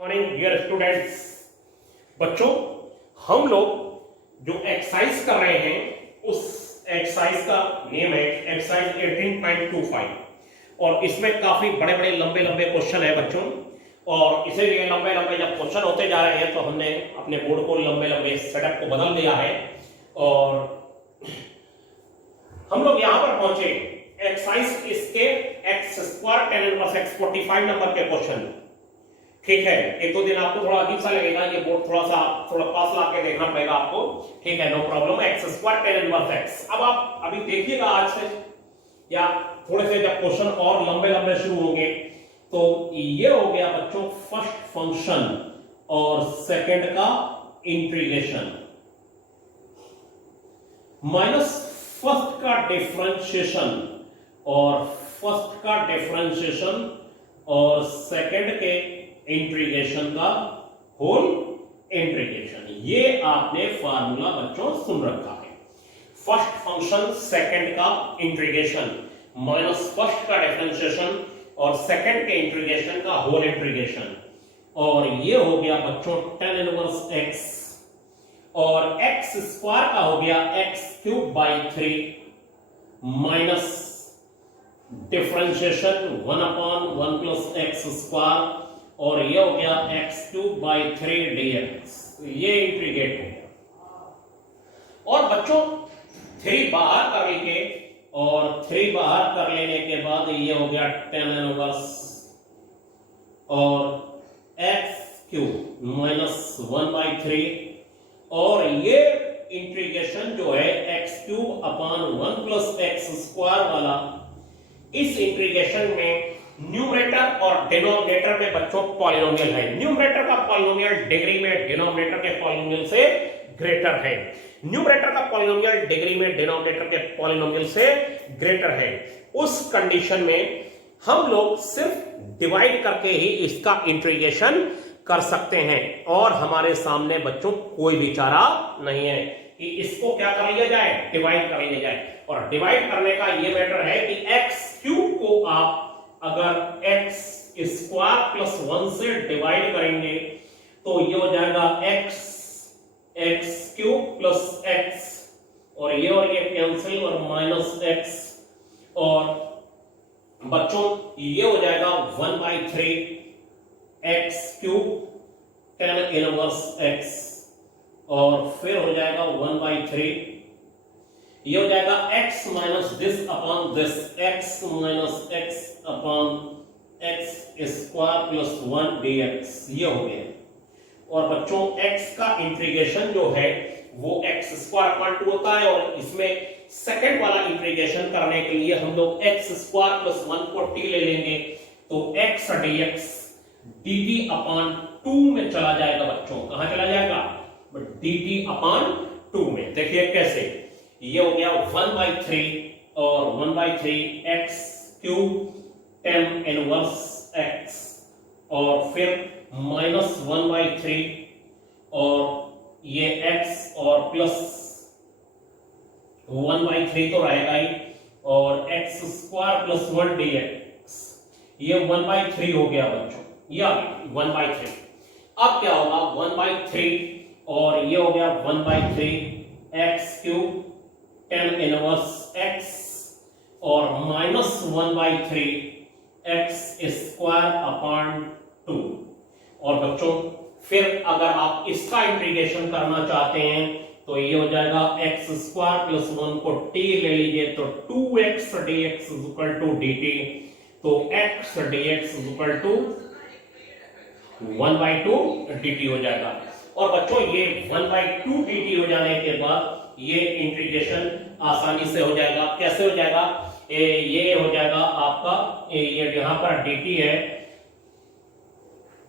Morning dear students. बच्चों, हम लोग जो एक्सरसाइज कर रहे हैं उस एक्सरसाइज का नेम है एक्सरसाइज 18.25 और इसमें काफी बड़े बड़े लंबे लंबे क्वेश्चन है बच्चों। और इसीलिए लंबे लंबे जब क्वेश्चन होते जा रहे हैं तो हमने अपने बोर्ड को लंबे लंबे सेटअप को बदल दिया है और हम लोग यहां पर पहुंचे एक्सरसाइज इसके x square tan inverse x 45 number के क्वेश्चन। ठीक है, एक दो दिन आपको थोड़ा अजीब सा लगेगा, ये बोर्ड थोड़ा पास ला के देखना पड़ेगा आपको। ठीक है, no problem. X square tan inverse X. अब आप अभी देखिएगा आज से या थोड़े से जब क्वेश्चन और लंबे लंबे शुरू होंगे तो ये हो गया बच्चों फर्स्ट फंक्शन और सेकंड का इंटीग्रेशन माइनस फर्स्ट का डिफरेंशिएशन और फर्स्ट का डिफरेंशिएशन और सेकंड के इंटीग्रेशन का होल इंटीग्रेशन। ये आपने फार्मूला बच्चों सुन रखा है। फर्स्ट फंक्शन सेकंड का इंटीग्रेशन माइनस फर्स्ट का डिफरेंशिएशन और सेकंड के इंटीग्रेशन का होल इंटीग्रेशन। और ये हो गया बच्चों टेन इनवर्स एक्स और एक्स स्क्वायर का हो गया x cube by 3 minus differentiation 1/1 plus x square और ये हो गया एक्स क्यूब बाई 3 dx। ये इंटीग्रेट हो गया और बच्चों 3 बाहर कर लेके और 3 बाहर कर लेने के बाद ये हो गया 10 इनवर्स और एक्स क्यूब माइनस 1/3 और ये इंटीग्रेशन जो है x cube upon 1 plus x square वाला, इस इंटीग्रेशन में न्यूमरेटर और डिनोमिनेटर में बच्चों पॉलिनोमियल है। न्यूमरेटर का पॉलिनोमियल डिग्री में डिनोमिनेटर के पॉलिनोमियल से ग्रेटर है। न्यूमरेटर का पॉलिनोमियल डिग्री में डिनोमिनेटर के पॉलिनोमियल से ग्रेटर है। उस कंडीशन में हम लोग सिर्फ डिवाइड करके ही इसका इंटीग्रेशन कर सकते हैं और हमारे सामने बच्चों कोई भी चारा नहीं है कि इसको क्या कर लिया जाए, डिवाइड कर लिया जाए। और डिवाइड करने का ये मैटर है कि एक्स क्यूब को आप अगर एक्स स्क्वायर प्लस 1 से डिवाइड करेंगे तो ये हो जाएगा एक्स क्यूब प्लस एक्स और ये कैंसिल और माइनस एक्स और बच्चों ये हो जाएगा 1/3 एक्स क्यूब 10 इनवर्स एक्स और फिर हो जाएगा 1/3 ये हो जाएगा x minus this upon this, x minus x upon x square plus 1 dx। ये हो गया और बच्चों x का इंटीग्रेशन जो है वो x स्क्वायर अपॉन 2 होता है और इसमें सेकंड वाला इंटीग्रेशन करने के लिए हम लोग x स्क्वायर प्लस 1 को t ले लेंगे तो x dx dt अपॉन 2 में चला जाएगा बच्चों। कहां चला जाएगा? dt अपॉन 2 में। देखिए कैसे, ये हो गया 1/3 और 1/3 एक्स क्यूब 10 इनवर्स एक्स और फिर माइनस 1/3 और ये एक्स और प्लस 1/3 तो रहेगा ही और एक्स स्क्वायर प्लस 1 dx। ये 1/3 हो गया बच्चों, या 1/3। अब क्या होगा 1/3 और ये हो गया 1/3 एक्स क्यूब 10 इनवर्स एक्स और माइनस 1/3 एक्स स्क्वायर अपॉन 2। और बच्चों फिर अगर आप इसका इंटीग्रेशन करना चाहते हैं तो ये हो जाएगा एक्स स्क्वायर प्लस 1 को t ले लीजिए तो 2x dx equal to dt। तो x dx equal to 1/2 dt हो जाएगा। और बच्चों ये 1/2 dt हो जाने के बाद ये इंटीग्रेशन आसानी से हो जाएगा। कैसे हो जाएगा? ये हो जाएगा आपका ये यहां पर dt है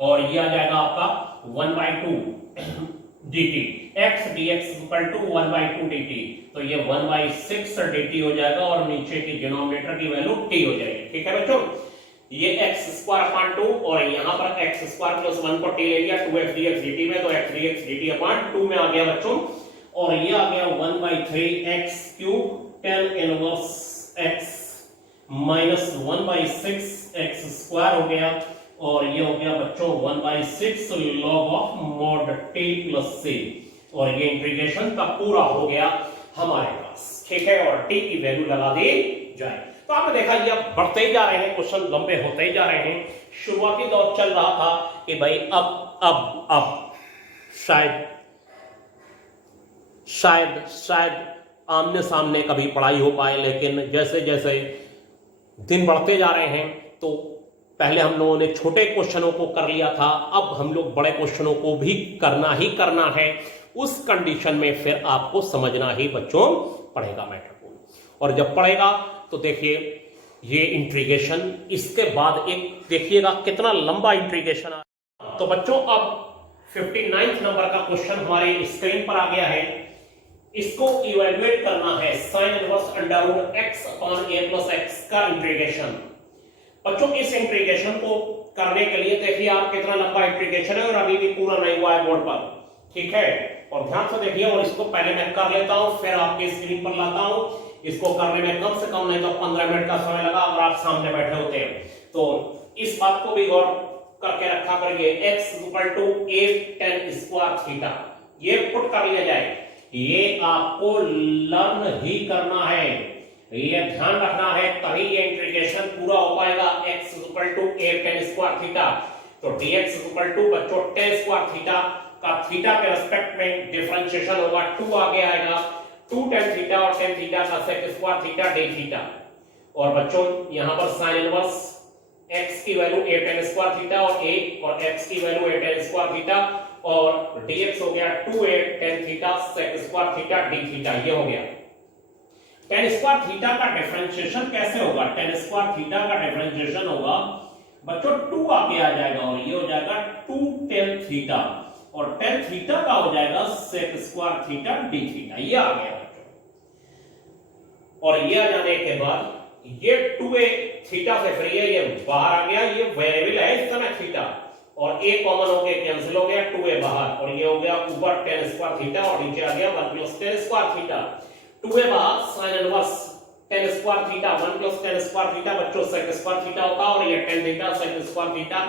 और ये आ जाएगा आपका 1/2 dt। x dx equal to 1/2 dt तो ये 1/6 dt हो जाएगा और नीचे की डिनोमिनेटर की वैल्यू t हो जाएगी। ठीक है बच्चों, ये एक्स स्क्वायर अपॉन 2 और यहां पर एक्स स्क्वायर प्लस 1 को t ले लिया 2x dx dt में तो x dx dt अपॉन 2 में आ गया बच्चों। और ये आ गया 1/3 x cube 10 inverse x minus 1/6 x square हो गया और ये हो गया बच्चों 1/6 log of mod t plus c, और ये इंटीग्रेशन का पूरा हो गया हमारे पास, ठीक है, और t की वैल्यू लगा दी जाए। तो आपने देखा ये बढ़ते ही जा रहे हैं, क्वेश्चन लंबे होते ही जा रहे हैं। शुरुआती दौर चल रहा था कि भाई अब शायद आमने सामने कभी पढ़ाई हो पाए, लेकिन जैसे जैसे दिन बढ़ते जा रहे हैं, तो पहले हम लोगों ने छोटे क्वेश्चनों को कर लिया था, अब हम लोग बड़े क्वेश्चनों को भी करना है। उस कंडीशन में फिर आपको समझना ही बच्चों पड़ेगा मैटर को, और जब पड़ेगा तो देखिए ये इंटीग्रेशन, इसके बाद एक देखिएगा कितना लंबा इंटीग्रेशन आ। तो बच्चों अब 59 नंबर का क्वेश्चन हमारे स्क्रीन पर आ गया है। इसको इवेल्युएट करना है sin inverse under root x upon a plus x का इंटीग्रेशन। बच्चों इस इंटीग्रेशन को करने के लिए देखिए आप कितना लंबा इंटीग्रेशन है, और अभी भी पूरा नहीं हुआ है बोर्ड पर, ठीक है, और ध्यान से देखिए। और इसको पहले मैं कर लेता हूं, फिर आपके स्क्रीन पर लाता हूं। इसको करने में कम से कम नहीं तो 15 मिनट का समय लगा, अगर आप सामने बैठे होते हैं तो इस बात को भी गौर करके रखा करिए। x equal to a tan square theta, ये पुट कर लिया जाए, ये आपको लर्न ही करना है, ये ध्यान रखना है, तभी ये इंटीग्रेशन पूरा हो पाएगा। x equal to a tan square theta, तो dx इक्वल टू बच्चों tan स्क्वायर थीटा का थीटा के रिस्पेक्ट में डिफरेंशिएशन होगा, 2 आगे आएगा, 2 tan थीटा और tan थीटा का sec square theta d theta, और बच्चों यहां पर sin इनवर्स x की value a tan square theta और x की value a tan square theta, और dx हो गया 2a tan theta sec square theta d theta, ये हो गया। tan स्क्वायर थीटा का डिफरेंशिएशन कैसे होगा? tan स्क्वायर थीटा का डिफरेंशिएशन होगा बच्चों 2 आगे आ जाएगा, और ये हो जाएगा 2 tan थीटा, और tan थीटा का हो जाएगा sec square theta d theta, ये आ गया बच्चों। और ये आ जाने के बाद ये 2a थीटा से फ्री है, ये बाहर आ गया, ये वेरिएबल है इस समय थीटा, और a कॉमन हो गया, कैंसिल हो गया, 2a बाहर, और ये हो गया ऊपर tan स्क्वायर थीटा, और नीचे आ गया 1 plus tan square theta, 2a बाहर sin inverse tan square theta 1 plus tan square theta बच्चों sec स्क्वायर थीटा होता, और ये tan theta sec square theta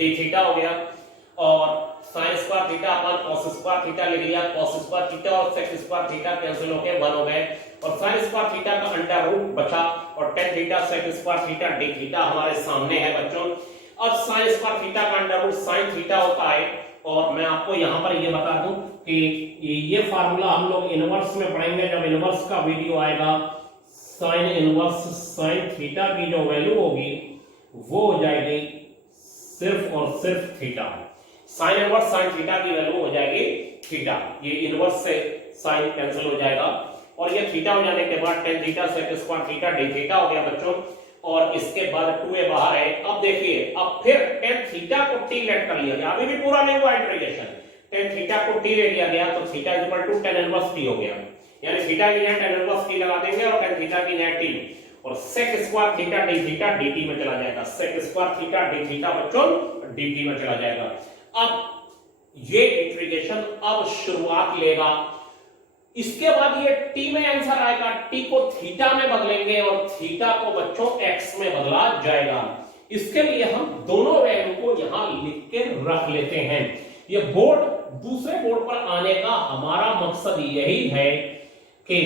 d theta हो गया, और sin स्क्वायर थीटा अपन cos स्क्वायर थीटा ले लिया, cos स्क्वायर थीटा और sec स्क्वायर थीटा कैंसिल हो गए, 1 हो गए, और sin स्क्वायर थीटा का अंडर रूट बचा, और tan theta sec square theta d theta हमारे सामने है बच्चों। अब sin स्क्वायर थीटा का अंडर रूट sin थीटा होता है, और मैं आपको यहां पर ये बता दूं कि ये फार्मूला हम लोग इनवर्स में पढ़ेंगे, जब इनवर्स का वीडियो आएगा। sin इनवर्स sin थीटा की जो वैल्यू होगी वो हो जाएगी सिर्फ और सिर्फ theta, sin inverse sin theta की वैल्यू हो जाएगी थीटा, ये इनवर्स से sin कैंसिल हो जाएगा, और ये थीटा हो जाने के बाद tan theta sec square theta d theta हो गया बच्चों, और इसके बाद 2a बाहर है। अब देखिए अब फिर tan थीटा को t लेट कर लिया गया, अभी भी पूरा नहीं हुआ इंटीग्रेशन, tan थीटा को t ले लिया गया, तो theta equal to tan inverse t हो गया, यानी थीटा की जगह tan इनवर्स t लगा देंगे और tan थीटा की जगह t, और sec square theta d theta dt में चला जाएगा, sec square theta d theta बच्चों dt में चला जाएगा। अब ये इंटीग्रेशन अब शुरुआत लेगा, इसके बाद ये t में आंसर आएगा, t को थीटा में बदलेंगे और थीटा को बच्चों x में बदला जाएगा। इसके लिए हम दोनों वैल्यू को यहां लिख के रख लेते हैं। ये बोर्ड दूसरे बोर्ड पर आने का हमारा मकसद यही है कि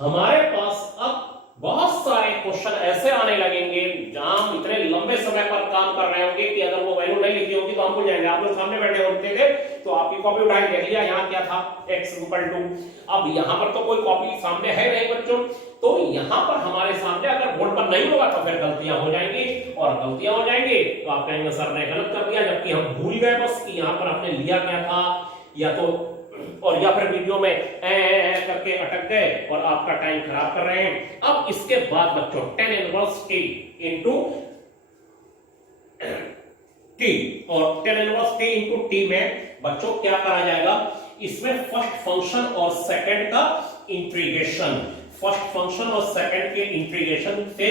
हमारे पास अब बहुत सारे क्वेश्चन ऐसे आने लगेंगे जहां हम इतने लंबे समय पर काम कर रहे होंगे कि अगर वो वैल्यू नहीं लिखी होगी तो हम भूल जाएंगे। आप लोग सामने बैठे होते थे तो आपकी कॉपी उठाई देख लिया, यहाँ क्या था x इक्वल टू, अब यहाँ पर तो कोई कॉपी सामने है नहीं बच्चों, तो यहाँ पर हमारे सामने अगर बोर्ड पर नहीं होगा तो फिर गलतियां हो जाएंगी, और गलतियां हो जाएंगी तो आप कहेंगे सर ने गलत कर दिया, जबकि हम भूल गए बस कि यहाँ पर आपने लिया क्या था, या फिर वीडियो में करके अटक गए और आपका टाइम खराब कर रहे हैं। अब इसके बाद बच्चों tan inverse t into t, और tan inverse t into t में बच्चों क्या करा जाएगा, इसमें फर्स्ट फंक्शन और सेकंड का इंटीग्रेशन, फर्स्ट फंक्शन और सेकंड के इंटीग्रेशन से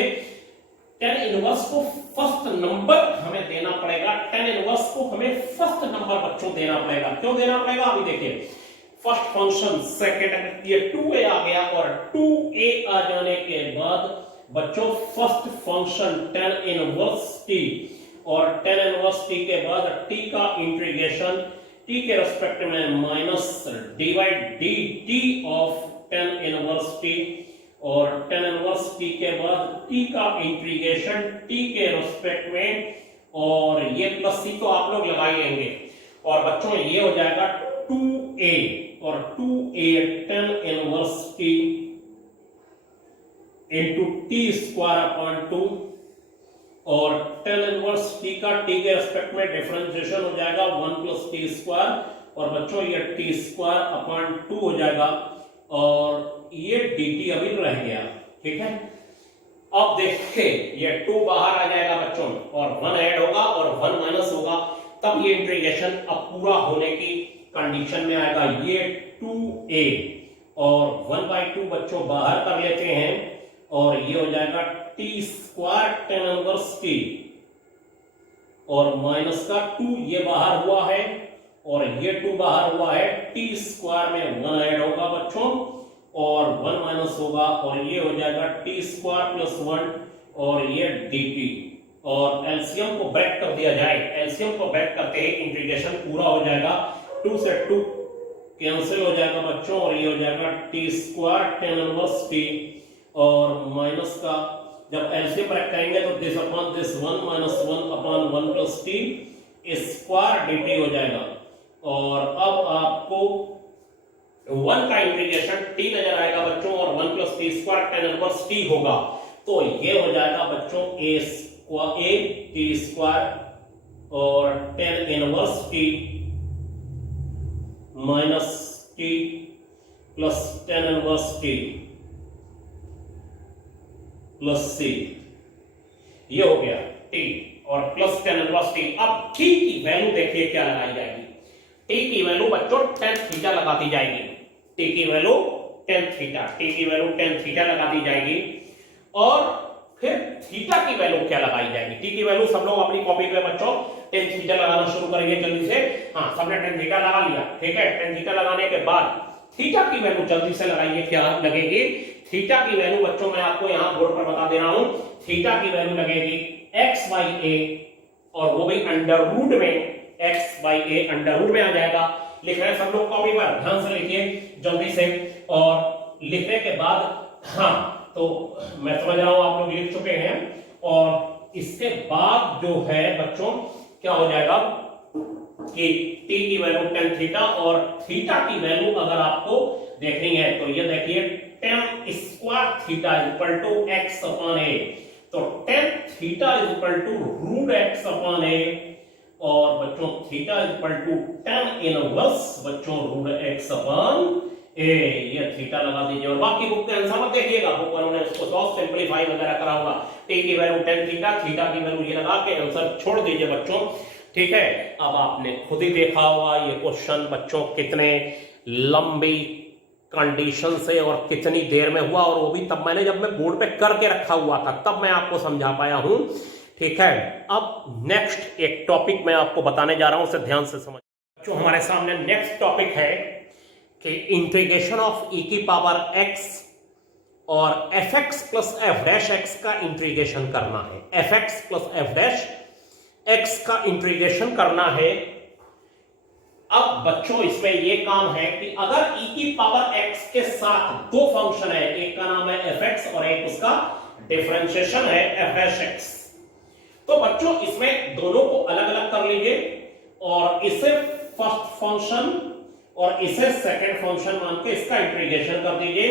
tan इनवर्स को फर्स्ट नंबर हमें देना पड़ेगा, tan इनवर्स को हमें फर्स्ट नंबर बच्चों देना पड़ेगा। क्यों देना पड़ेगा अभी देखिए, फर्स्ट फंक्शन सेकंड, ये 2a आ गया, और 2a आ जाने के बाद बच्चों first function tan inverse t, और tan इनवर्स t के बाद t का इंटीग्रेशन t के रेस्पेक्ट में minus dy dt of tan inverse t और tan इनवर्स t के बाद t का इंटीग्रेशन t के रेस्पेक्ट में और ये प्लस c तो आप लोग लगाएंगे और बच्चों ये हो जाएगा 2a और 2a tan inverse t into T square upon 2 और tan इनवर्स t का t के रेस्पेक्ट में डिफरेंशिएशन हो जाएगा 1 प्लस टी स्क्वायर और बच्चों ये टी स्क्वायर अपॉन 2 हो जाएगा और ये dt अभी रह गया। ठीक है, अब देखिए ये 2 बाहर आ जाएगा बच्चों और 1 ऐड होगा और 1 माइनस होगा, तब ये इंटीग्रेशन अब पूरा होने की कंडीशन में आएगा। ये 2a और 1/2 बच्चों बाहर कर लेते हैं और ये हो जाएगा T square tan inverse t और माइनस का 2 ये बाहर हुआ है और ये 2 बाहर हुआ है, टी स्क्वायर में 1 ऐड होगा बच्चों और 1 माइनस होगा और ये हो जाएगा टी स्क्वायर प्लस 1 और ये dt और एलसीएम को ब्रेक कर दिया जाए। एलसीएम को ब्रेक करते ही इंटीग्रेशन पूरा हो जाएगा, 2 से 2 कैंसिल हो जाएगा बच्चों और ये हो जाएगा T square tan inverse t और माइनस का जब एलसीएम ब्रेक करेंगे तो this upon this 1 minus 1 upon 1 plus T square dt हो जाएगा और अब आपको 1 का इंटीग्रेशन t नजर आएगा बच्चों और 1 plus T square tan inverse t होगा, तो ये हो जाएगा बच्चों a टी स्क्वायर और tan inverse t minus t plus tan inverse t plus c, ये हो गया t और प्लस tan इनवर्स t। अब t की वैल्यू देखिए क्या लगाई जाएगी, t की वैल्यू बच्चों tan थीटा लगाती जाएगी, t की वैल्यू tan थीटा, t की वैल्यू tan थीटा लगा दी जाएगी और फिर थीटा की वैल्यू क्या लगाई जाएगी। t की वैल्यू सब लोग अपनी कॉपी पे बच्चों tan थीटा लगाना शुरू करेंगे जल्दी से। हाँ, सबने tan थीटा लगा लिया, ठीक है। tan थीटा लगाने के बाद थीटा की वैल्यू जल्दी से लगाइए, क्या लगेगी। थीटा की वैल्यू बच्चों मैं आपको यहां बोर्ड पर बता दे रहा हूं, थीटा की वैल्यू लगेगी x बाई a और वो भी अंडर रूट में, x by a under root में आ जाएगा। लिख रहे हैं सब लोग कॉपी पर, ध्यान से लिखिए जल्दी से। और लिखने के बाद हाँ, तो मैं समझ रहा हूं आप लोग लिख चुके हैं और इसके बाद जो है बच्चों क्या हो जाएगा कि t की वैल्यू tan थीटा और थीटा की वैल्यू अगर आपको देखनी है तो ये देखिए tan square theta equal to x upon a, तो tan theta equal to root x upon a और बच्चों theta equal to tan inverse बच्चों रूट x अपॉन a, ये थीटा लगा दीजिए और बाकी बुक के आंसर मत देखिएगा, बुक वालों ने उसको सॉल्व सिंपलीफाई वगैरह करा होगा। t की वैल्यू tan थीटा, थीटा की वैल्यू ये लगा के आंसर छोड़ दीजिए बच्चों, ठीक है। अब आपने खुद ही देखा होगा ये क्वेश्चन बच्चों कितने लंबी कंडीशन से और कितनी देर में हुआ और वो भी तब मैंने जब मैं बोर्ड पे करके रखा हुआ था तब मैं आपको समझा पाया हूं, ठीक है। अब नेक्स्ट एक टॉपिक मैं आपको बताने जा रहा हूं, उसे ध्यान से समझ। जो हमारे सामने नेक्स्ट टॉपिक है कि इंटीग्रेशन ऑफ e की पावर x और fx plus f dash x का इंटीग्रेशन करना है, fx plus f dash x का इंटीग्रेशन करना है। अब बच्चों इसमें यह काम है कि अगर e की पावर x के साथ दो फंक्शन है, एक का नाम है fx और एक उसका डिफरेंशिएशन है f डैश x, तो बच्चों इसमें दोनों को अलग अलग कर लीजिए और इसे फर्स्ट फंक्शन और इसे सेकंड फंक्शन मान के इसका इंटीग्रेशन कर दीजिए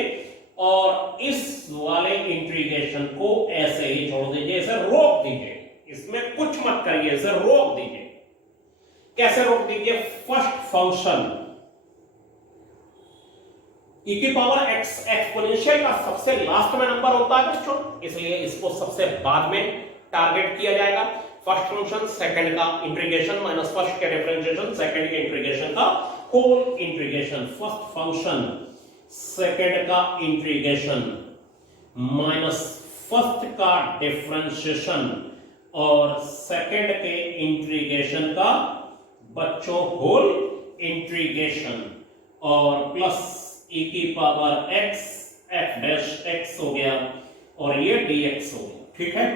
और इस वाले इंटीग्रेशन को ऐसे ही छोड़ दीजिए, इसे रोक दीजिए, इसमें कुछ मत करिए, इसे रोक दीजिए। कैसे रोक दीजिए, फर्स्ट फंक्शन e की पावर x एक्सपोनेंशियल का सबसे लास्ट में नंबर होता है बच्चों, इसलिए इसको सबसे बाद में टारगेट किया जाएगा। फर्स्ट फंक्शन सेकंड का इंटीग्रेशन माइनस फर्स्ट के डिफरेंशिएशन, सेकंड के इंटीग्रेशन का whole integration, first function second का इंटीग्रेशन माइनस फर्स्ट का डिफरेंशिएशन और सेकंड के इंटीग्रेशन का बच्चों होल इंटीग्रेशन और प्लस e की power x f dash x हो गया और ये dx हो गया, ठीक है।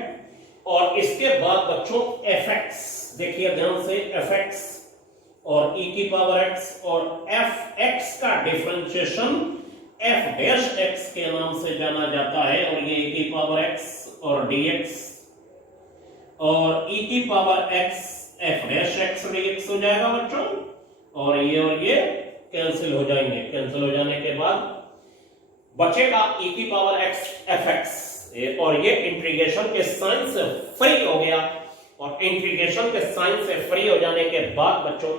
और इसके बाद बच्चों fx, देखिए ध्यान से, fx और e की पावर x और fx का डिफरेंशिएशन f डैश x के नाम से जाना जाता है, और ये e की पावर x और dx और e की power x f dash x dx हो जाएगा बच्चों, और ये कैंसिल हो जाएंगे। कैंसिल हो जाने के बाद बचेगा e की पावर x fx, और ये इंटीग्रेशन के साइन से फ्री हो गया, और इंटीग्रेशन के साइन से फ्री हो जाने के बाद बच्चों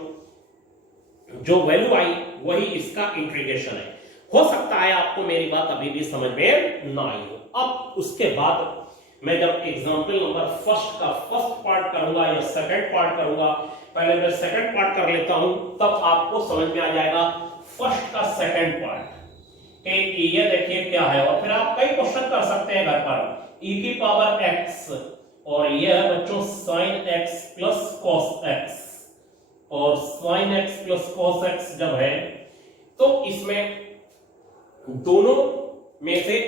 जो वैल्यू आई वही इसका इंटीग्रेशन है। हो सकता है आपको मेरी बात अभी भी समझ में ना आई हो। अब उसके बाद मैं जब एग्जांपल नंबर फर्स्ट का फर्स्ट पार्ट करूंगा या सेकंड पार्ट करूंगा, पहले मैं सेकंड पार्ट कर लेता हूं, तब आपको समझ में आ जाएगा फर्स्ट का सेकंड पार्ट कि ये देखिए क्या है। और फिर आप कई क्वेश्चन कर सकते हैं घर पर। e की पावर x और ये है बच्चों sin x plus cos x, और sin x plus cos x जब है तो इसमें दोनों में से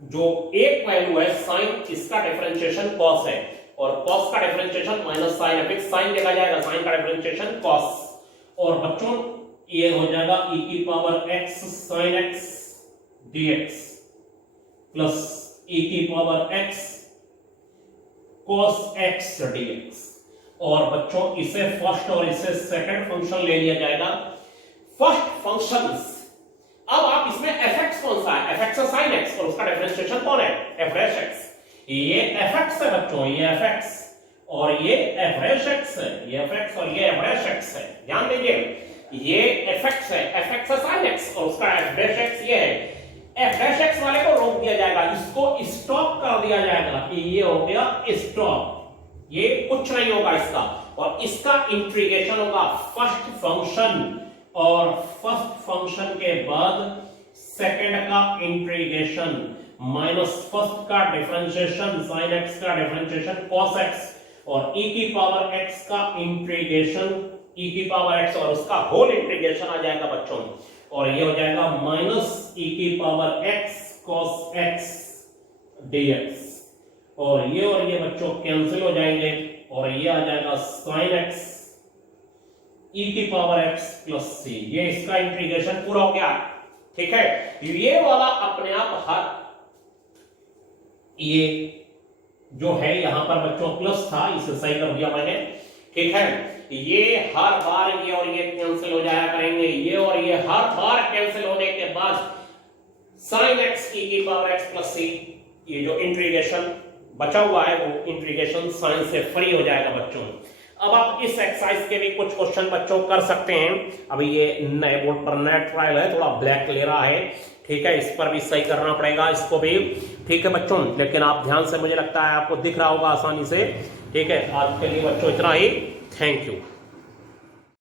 जो एक वैल्यू है sin, इसका डिफरेंशिएशन cos है, और cos का डिफरेंशिएशन माइनस sin है, फिर sin देखा जाएगा, sin का डिफरेंशिएशन cos, और बच्चों ये हो जाएगा e की power x sin x dx plus e की power x cos x dx। और बच्चों इसे फर्स्ट और इसे सेकंड फंक्शन ले लिया जाएगा। फर्स्ट फंक्शंस, अब आप इसमें fx कौन सा है, fx है sin x, और उसका डिफरेंशिएशन कौन है, f डैश x। ये fx है बच्चों, ये fx, और ये f डैश x है, ये fx और ये f डैश x है। ध्यान दीजिए, ये fx है, fx है sin x, और उसका f डैश x ये है। f डैश x वाले को रोक दिया जाएगा, इसको स्टॉप कर दिया जाएगा, ये हो गया स्टॉप, ये कुछ नहीं होगा इसका, और इसका इंटीग्रेशन होगा फर्स्ट फंक्शन, और फर्स्ट फंक्शन के बाद सेकंड का इंटीग्रेशन माइनस फर्स्ट का डिफरेंशिएशन sin x का डिफरेंशिएशन cos x, और e की पावर x का इंटीग्रेशन e की पावर x और उसका होल इंटीग्रेशन आ जाएगा बच्चों, और ये हो जाएगा माइनस e की power x cos x dx, और ये बच्चों कैंसिल हो जाएंगे, और ये आ जाएगा sin x e की पावर x प्लस c। ये इसका इंटीग्रेशन पूरा हो गया, ठीक है। ये वाला अपने आप हर, ये जो है यहां पर बच्चों प्लस था, इसे सही कर दिया मैंने, ठीक है। ये हर बार ये और ये कैंसिल हो जाया करेंगे, ये और ये हर बार कैंसिल होने के बाद sin x e की पावर x प्लस c, ये जो इंटीग्रेशन बचा हुआ है वो इंटीग्रेशन साइन से फ्री हो जाएगा बच्चों। अब आप इस एक्सरसाइज के भी कुछ क्वेश्चन बच्चों कर सकते हैं। अभी ये नए बोर्ड पर नया ट्रायल है, थोड़ा ब्लैक ले रहा है, ठीक है, इस पर भी सही करना पड़ेगा इसको भी, ठीक है बच्चों। लेकिन आप ध्यान से, मुझे लगता है आपको दिख रहा होगा आसानी से, ठीक है। आज के लिए बच्चों इतना ही, थैंक यू।